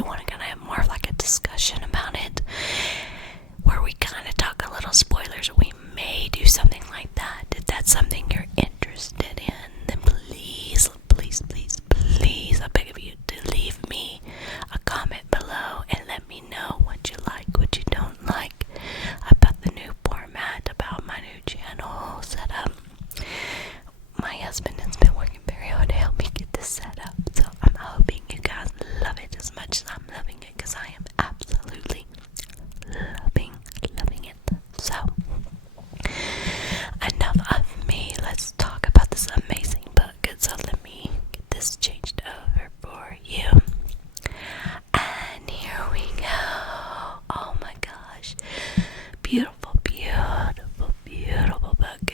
you want to kind of have more of like a discussion about it, where we kind of talk a little spoilers, we may do something like that. If that's something you're interested in, then please, please, please, please, I beg of you to leave me a comment below and let me know what you like, what you don't like about the new format, about my new channel setup. My husband has been working very hard to help me get this set up, so I'm hoping you guys love it as much as I'm loving it, because I am absolutely loving it. So, enough of me. Let's talk about this amazing book. So let me get this changed over for you. And here we go. Oh my gosh. Beautiful, beautiful, beautiful book.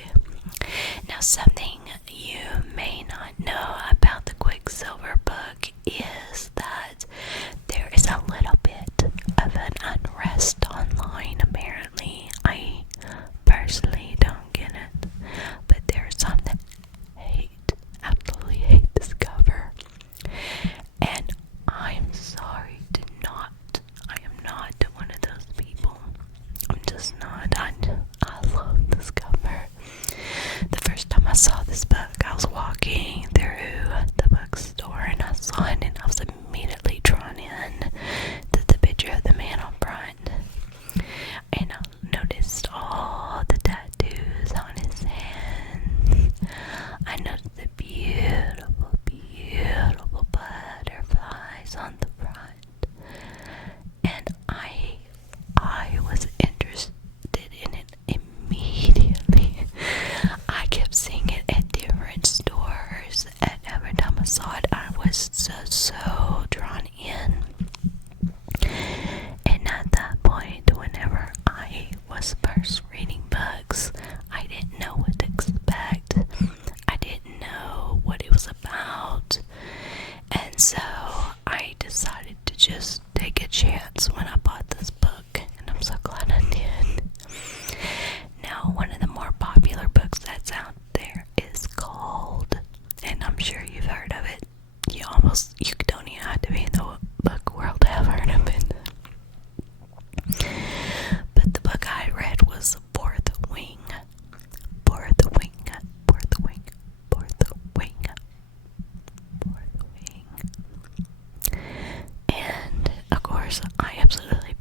Now, something you may not know about the QuickSilver book is that there is a little bit of an unrest online, apparently. I personally don't get it, but there are some that absolutely hate this cover. And I'm sorry to not, I am not one of those people. I'm just not. I love this cover. The first time I saw this book, I was walking through the bookstore and I saw it, and I was immediately drawn in to the picture of the man on front. And I noticed all the tattoos on his hands. I noticed the beautiful, beautiful butterflies on the front. And I was interested in it immediately. I kept seeing it at different stores, and every time I saw it, I was so drawn in. And at that point, whenever I was first reading books, I didn't know what to expect. I didn't know what it was about. And so I decided to just take a chance when I bought this book, and I'm so glad I did. Now, one of the more popular books that's out there is called, and I'm sure you've heard of it, you don't even have to be in the book world to have heard of it. But the book I read was Fourth Wing. Fourth Wing. Fourth Wing. Fourth Wing. Fourth Wing. And of course, I absolutely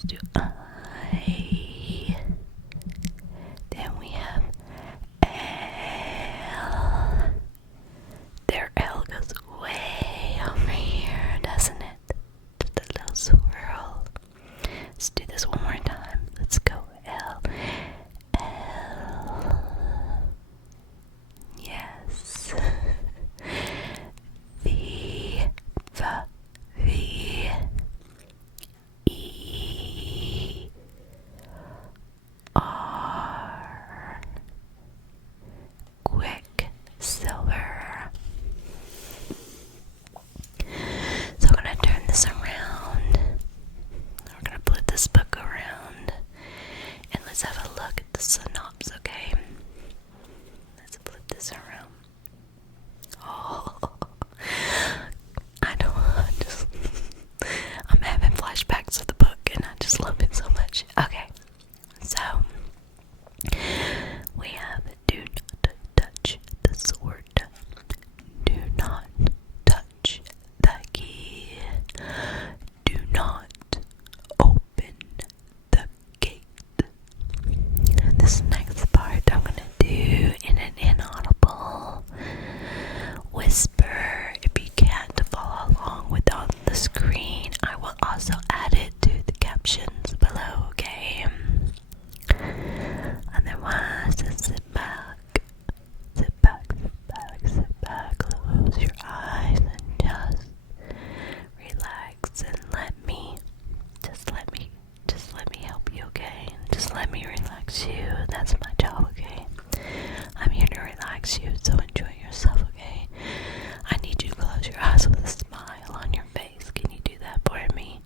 Let's do I. Then we have L. Their L goes way over here, doesn't it? Just a little swirl. Let's do this one more time. Let's go L. L. Yes. V. V. E. R. QuickSilver. So I'm going to turn this around. We're going to flip this book around. And let's have a look at the synopsis, okay? Let's flip this around. Oh, I'm having flashbacks of the book and I just love it so much. Okay, so we have do not touch the sword. Do not touch the key. Do not open the gate. This next part I'm going to do in an inaudible whisper. If you can't follow along without the screen, I will also add it to the captions below, okay? Otherwise, just sit back, close your eyes and just relax and let me help you, okay? Just let me relax you. That's my job, okay? I'm here to relax you, so enjoy yourself, okay? I need you to close your eyes with a smile on your face. Can you do that for me?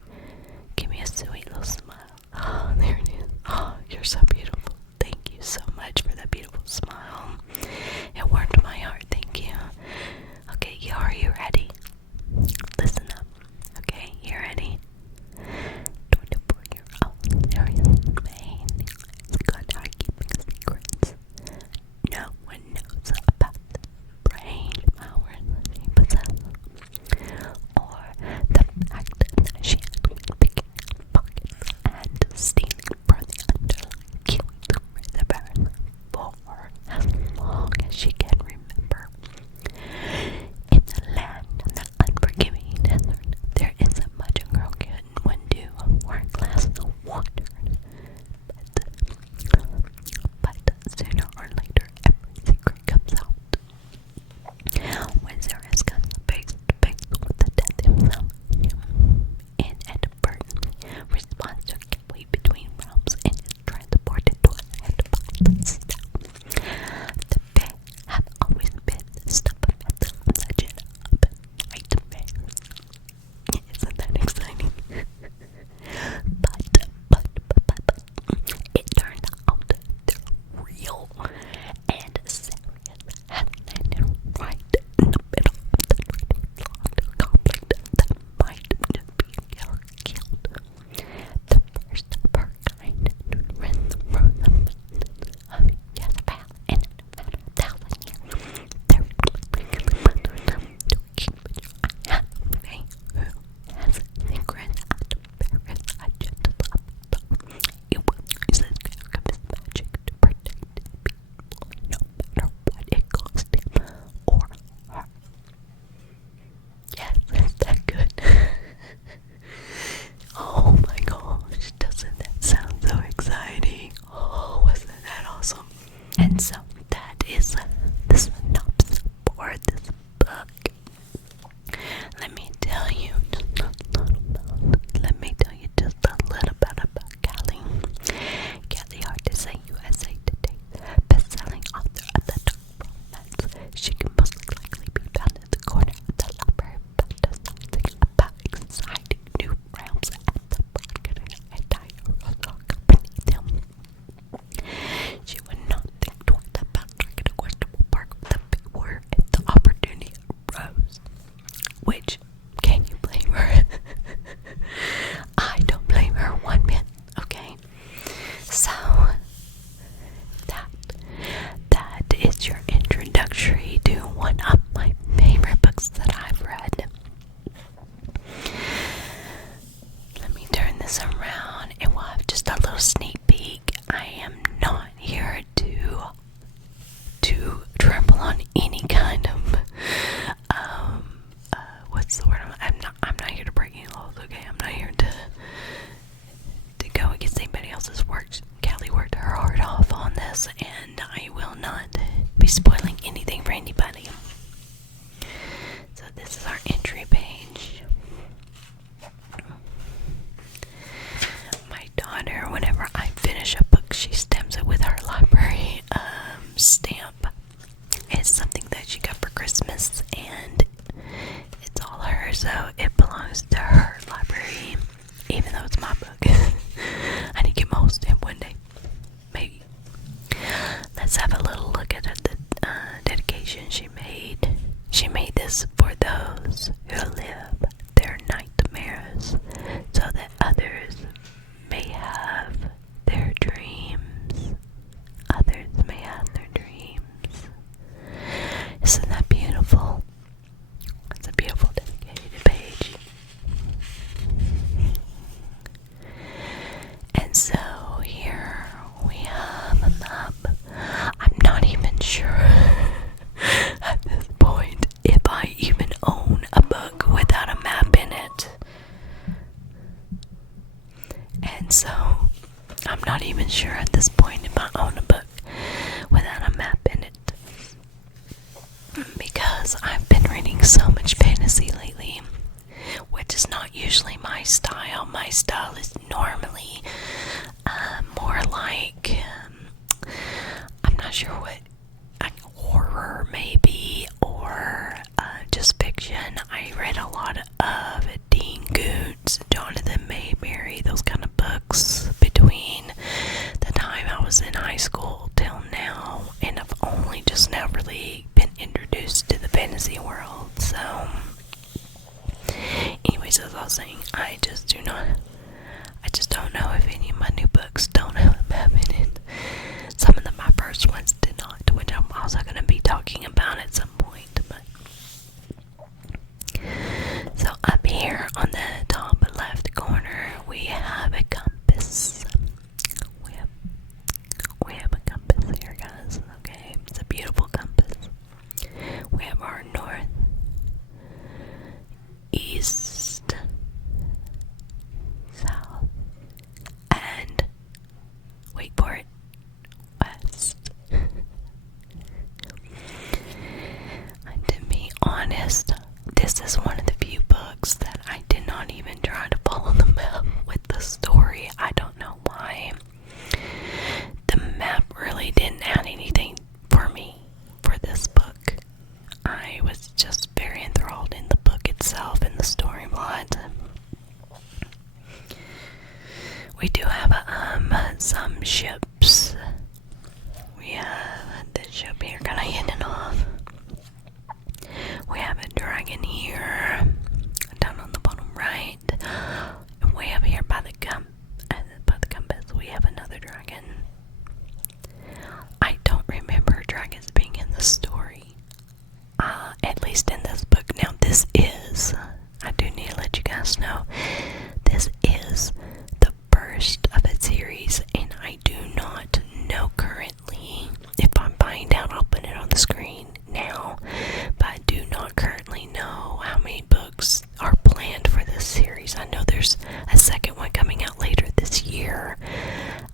Give me a sweet little smile. Oh, there it is. Oh, you're so beautiful. Thank you so much for that beautiful smile. It warmed my heart. Thank you. Okay, are you ready? Listen up. Okay, you ready? 24-year-old Maine is good at keeping secrets. No one knows about the brain power that she possesses. else's work. Callie worked her heart off on this, and I will not be spoiling anything for anybody. So this is our entry page. My daughter, whenever I finish a book, she stamps it with her library stamp. It's something that she got for Christmas, and it's all hers, so it belongs to her library, even though it's my book. I need to get my whole stamp one day, maybe. Let's have a little look at the dedication she made. She made this for those who live their nightmares, so that others may have their dreams. Others may have their dreams. Isn't that beautiful? It's a beautiful dedicated page. And so here we have a map. I'm not even sure at this point if I even own a book without a map in it. And so I'm not even sure at this point if I own a book without a map in it, because I've been reading so much fantasy lately, which is not usually my style. My style is normally more like, I'm not sure what, horror maybe, or just fiction. I read a lot of Dean Koontz, Jonathan Mayberry, those kind of books between the time I was in high school till now, and I've only just now really been introduced to the fantasy world. So anyways, as I was saying, I just don't know if any of my new books don't have a map in it. Some of my first ones did not, which I'm also going to be talking about at some point. But so up here on the top left corner, we have a compass. We have a compass here, guys. Okay, it's a beautiful compass. We have our north, east, south, and wait for it, west. And to be honest, this is one of the few books that I did not even try to follow the map with the story. I don't know why. The map really didn't add anything for me for this book. I was just very enthralled in the book itself and the storyline. We do have some ships. We have this ship here kind of hidden off. We have a dragon here, down on the bottom right. And way up here by the compass, we have another dragon. I don't remember dragons being in the story, at least in this book. Now this is, I do need to let you guys know, this is the first of a series, and I do not know currently. If I find out, I'll put it on the screen now, but I do not currently know how many books are planned for this series. I know there's a second one coming out later this year.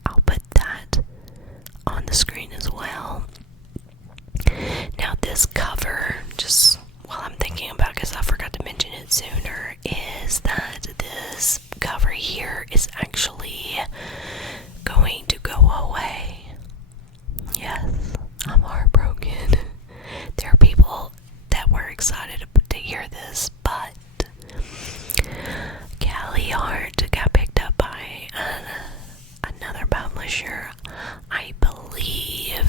I'll put that on the screen as well. Now this cover, just while I'm thinking about, because I forgot to mention it sooner, is that this cover here is actually going to go away. Yes, I'm heartbroken. There are people that were excited to hear this, but Callie Art got picked up by another publisher. I believe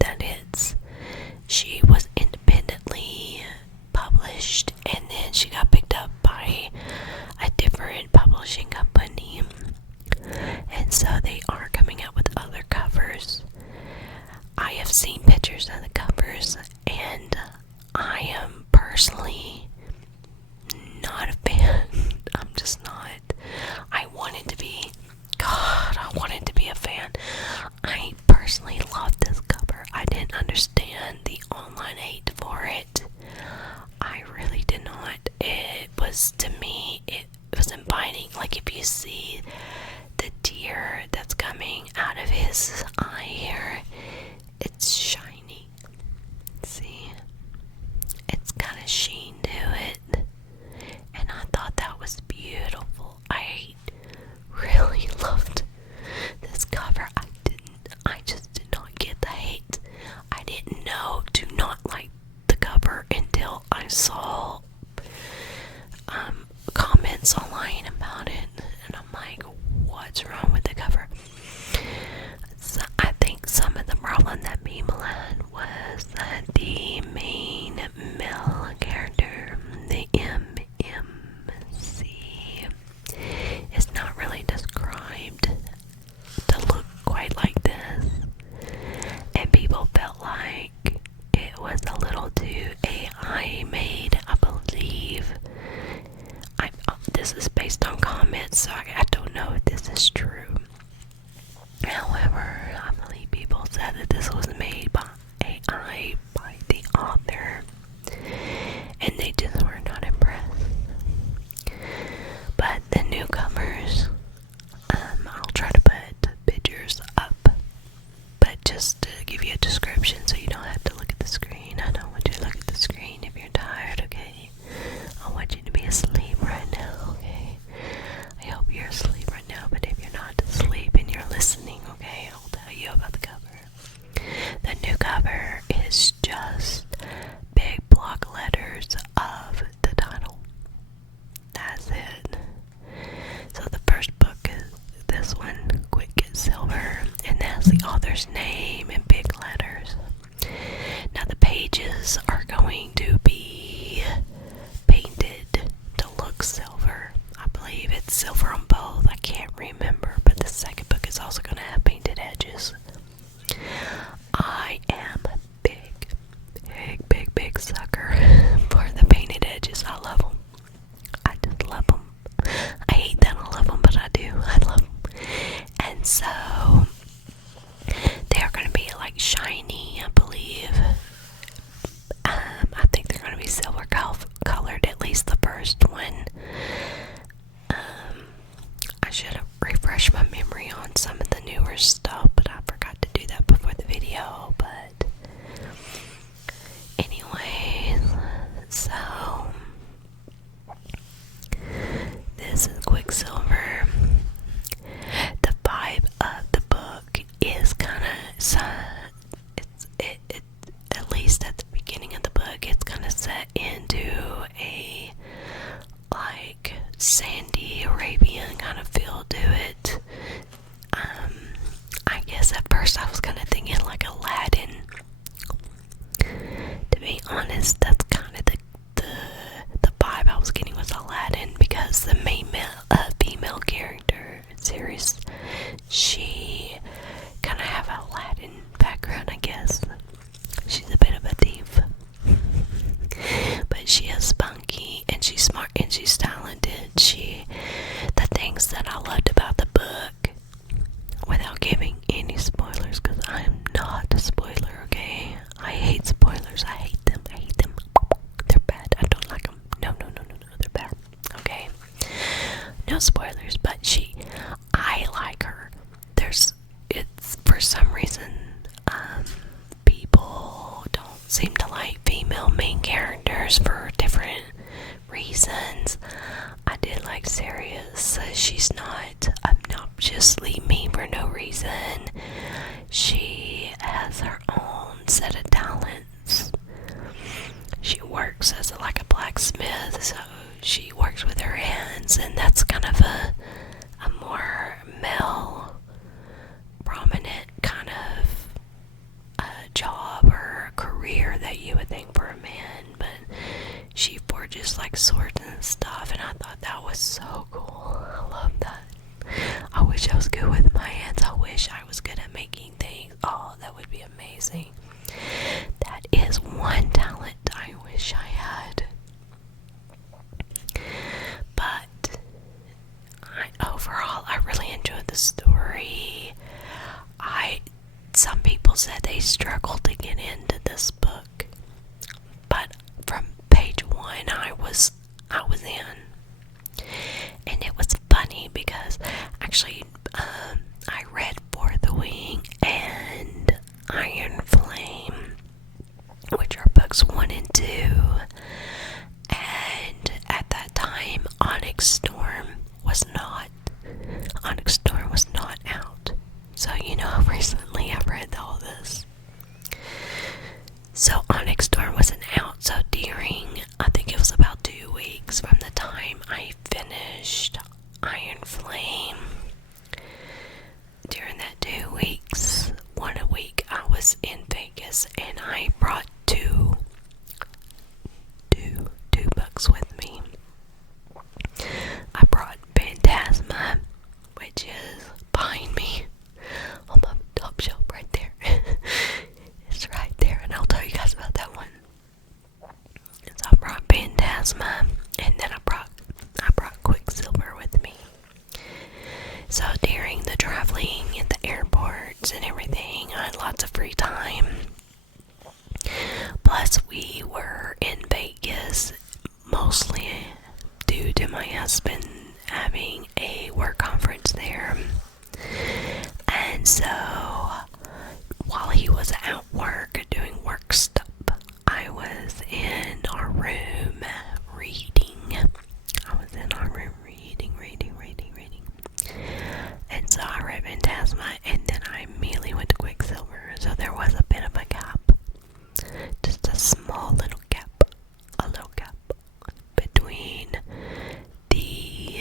that she was independently published, and then she got picked up by a different publishing company, and so they are coming out with other covers. I have seen pictures of the covers, and I am personally not a fan. I'm just not. I wanted to be a fan. I personally love this cover. I didn't understand the online hate for it. I really did not. It was, to me, it was inviting. Like, if you see color that's coming out of his eye here. It's shiny. See? It's got a sheen to it. And I thought that was beautiful. I really loved this cover. I just did not get the hate. I didn't know to not like the cover until I saw comments online about it, and I'm like, what's wrong with the cover? So I think some of the problem that people had was that the main male character, the MMC, is not really described to look quite like this, and people felt like it was a little too AI made, I believe. This is based on comments, so I don't know if this is true. However, I believe people said that this was made by AI, by the author, and they just were not impressed. But the newcomers, I'll try to put pictures up, but just to give you a description so you don't have to look at the screen. I don't want you to look at the screen if you're tired, okay? I want you to be asleep right now, okay? I hope you're asleep right now, but if you're not asleep and you're listening, okay, I'll tell you about the cover. The new cover is just big block letters of the title. That's it. So the first book is this one, QuickSIlver, and that's the author's name in big letters. Now the pages are going to be painted to look silver. I believe it's silver on both. I can't remember, but the second book is also going to have painted edges. I am a big sucker for the painted edges. I love them. I just love them. I hate that I love them, but I do. I love them. And so they are going to be like shiny, I believe. I think they're going to be silver colored, at least the first one. I should have refreshed my memory on some of the newer stuff, but I forgot to do that before the video. But anyways, so this is QuickSilver. The vibe of the book is kind of, at least at the beginning of the book, it's kind of set into a like sandy Arabian kind of feel to it. I guess at first I was kind of thinking like Aladdin. To be honest, that's kind of the vibe I was getting was Aladdin, because the main female character series, she kind of have an Aladdin background, I guess. She's a bit of a thief, but she is spunky and she's smart and she's talented. The things that I loved about the book, without giving any spoilers, because I am not a spoiler, okay? I hate spoilers. I hate them. They're bad. I don't like them. No, they're bad. Okay? No spoilers, but I like her. It's for some reason, people don't seem to like female main characters for different reasons. I did like Sirius. She's not obnoxiously mean for no reason. She has her own set of talents. She works as like a blacksmith, so she works with her hands, and that's kind of a more male prominent kind of job or career that you would think for a man, but she forges like swords and stuff, and I thought that was so cool. I love that. I wish I was good with my hands. I wish I was good at making things. Oh, that would be amazing. That is one talent I wish I had. But overall, I really enjoyed the story. Some people said they struggled to get into this book, but from page 1, I was in, and it was funny because actually Onyx Storm was not out. So you know how recently I read all this. So Onyx Storm wasn't out, so during, I think it was about 2 weeks from the time I finished Iron Flame, during that 2 weeks, one a week, I was in Vegas and I brought two books with me. I brought Phantasma, which is behind me on my top shelf right there. It's right there, and I'll tell you guys about that one. So I brought Phantasma, and then I brought QuickSilver with me. So during the traveling at the airports and everything, I had lots of free time. Plus, we were in Vegas mostly due to my husband having a work conference there. And so, while he was at work doing work stuff, I was in our room reading. And so I read Phantasma, and then I immediately went to QuickSilver. So there was a bit of a gap. Just a small little gap. Between the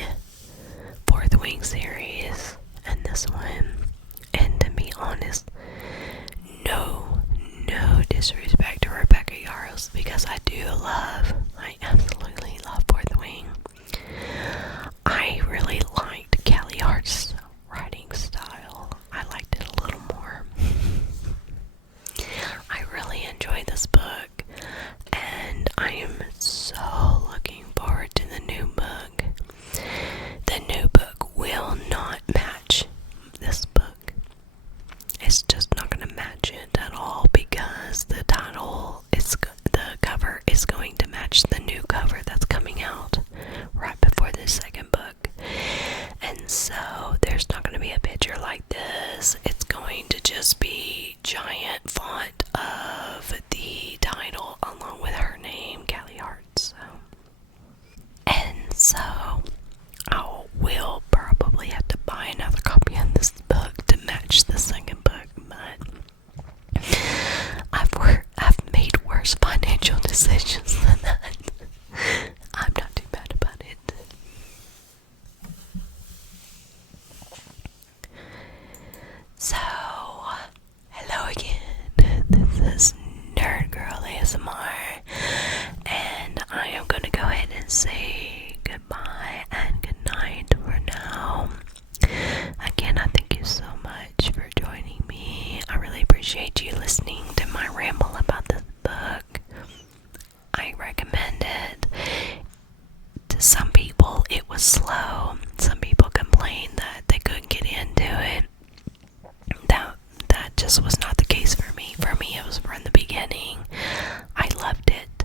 Fourth Wing series and this one. And to be honest, no disrespect to Rebecca Yarros, because I absolutely love Fourth Wing. I really liked Callie Hart's writing style. I liked it a little more. I really enjoyed this book, and I am so looking forward to the new book. The new book will not match this book. It's just not going to match it at all, because the cover is going to match the new cover that's coming out right before the second book. And so there's not going to be a picture like this. It's going to just be giant font of the title along with her name, Callie Hart. And so I will probably have to buy another copy of this book to match the second book, but I've made worse financial decisions than that. I'm not too bad about it. So, hello again. This is Nerd Girl ASMR, and I am going to go ahead and say goodbye and goodnight for now. Again, I thank you so much for joining me. I really appreciate you listening to my ramble about this book. I recommend it. To some people, it was slow. Some people complained that they couldn't get into it. That just was not the case for me. For me, it was from the beginning. I loved it.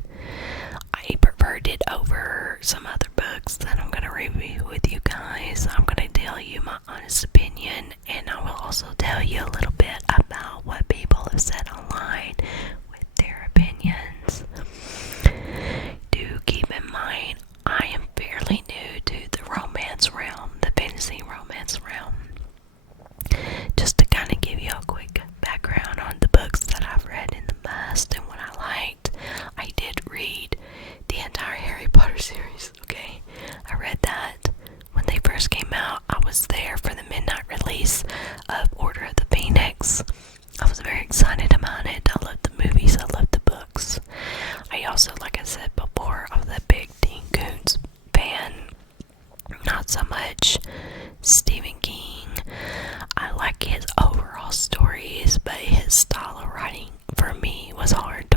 I preferred it over some other books that I'm going to review with you guys. I'm going to tell you my honest opinion, and I will also tell you a little bit about what people have said online with their opinions. Do keep in mind, I am fairly new to the romance realm, the fantasy romance realm. Just to kind of give you a quick background on the books that I've read in the past and what I liked. I did read the entire Harry Potter series, okay? I read that when they first came out. I was there for the midnight release of Order of the Phoenix. I was very excited about it. I loved the movies, I loved the books. I also, like I said before, I was a big Dean Koontz fan. Not so much Stephen King. I like his overall stories, but his style of writing for me was hard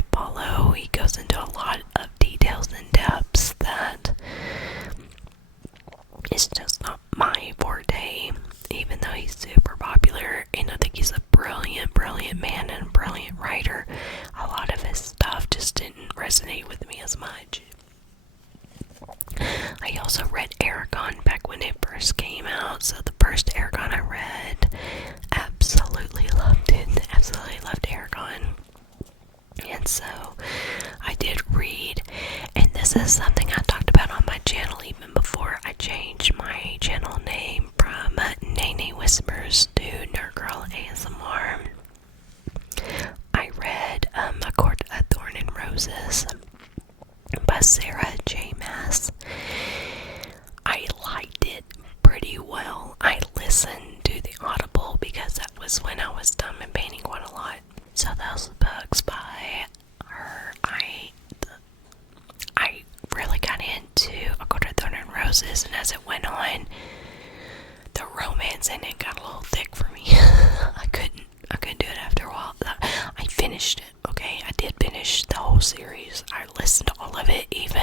comments, and it got a little thick for me. I couldn't do it after a while. I finished it, okay? I did finish the whole series. I listened to all of it, even.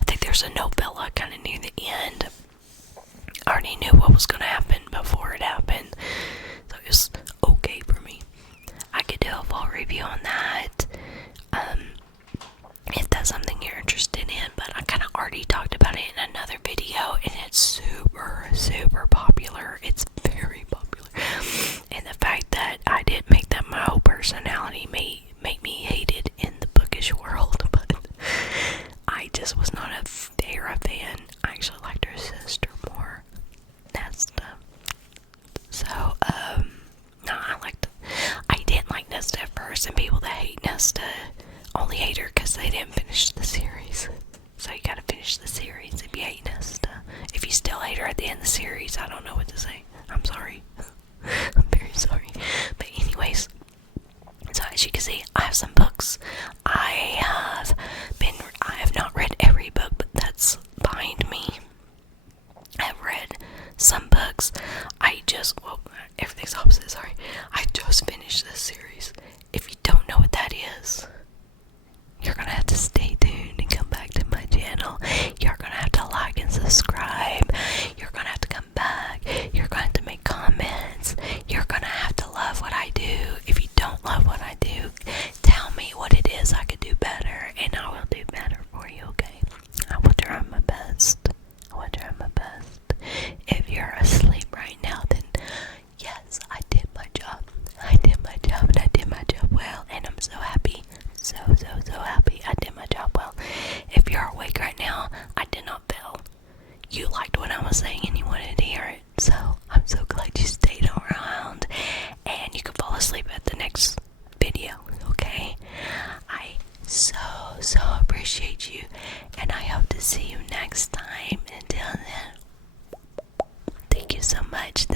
I think there's a novella kind of near the end. I already knew what was going to happen before it happened, so it was okay for me. I could do a full review on that, if that's something you're interested in, but I kind of already talked about it in another video, and it's super popular. It's very popular, and the fact that I didn't make that my whole personality make me hated in the bookish world, but I just was not a fan. I actually liked her sister more, Nesta. So, no, I didn't like Nesta at first, and people that hate Nesta only hate her because they didn't finish the series. So you gotta finish the series if you hate Nesta. If you still hate her at the end of the series, I don't know what to say. I'm sorry. I'm very sorry. But anyways, so as you can see, I have some books. I have not read every book, but that's behind me. I've read some books. Everything's opposite, sorry. I just finished this series. If you don't know what that is, you're gonna have to stay tuned and come back to my channel. You're gonna have to like and subscribe. You're gonna have to come back. You're going to make comments. You're gonna have to love what I do. If you don't love what I do, tell me what it is I could do better, and I will do better for you, okay? I will try my best. If you're asleep right now, then yes, I did my job. And I did my job well, and I'm so happy. So happy I did my job well. If you're awake right now, I did not fail. You liked what I was saying and you wanted to hear it. So I'm so glad you stayed around, and you can fall asleep at the next video, okay? I so appreciate you, and I hope to see you next time. Until then, thank you so much.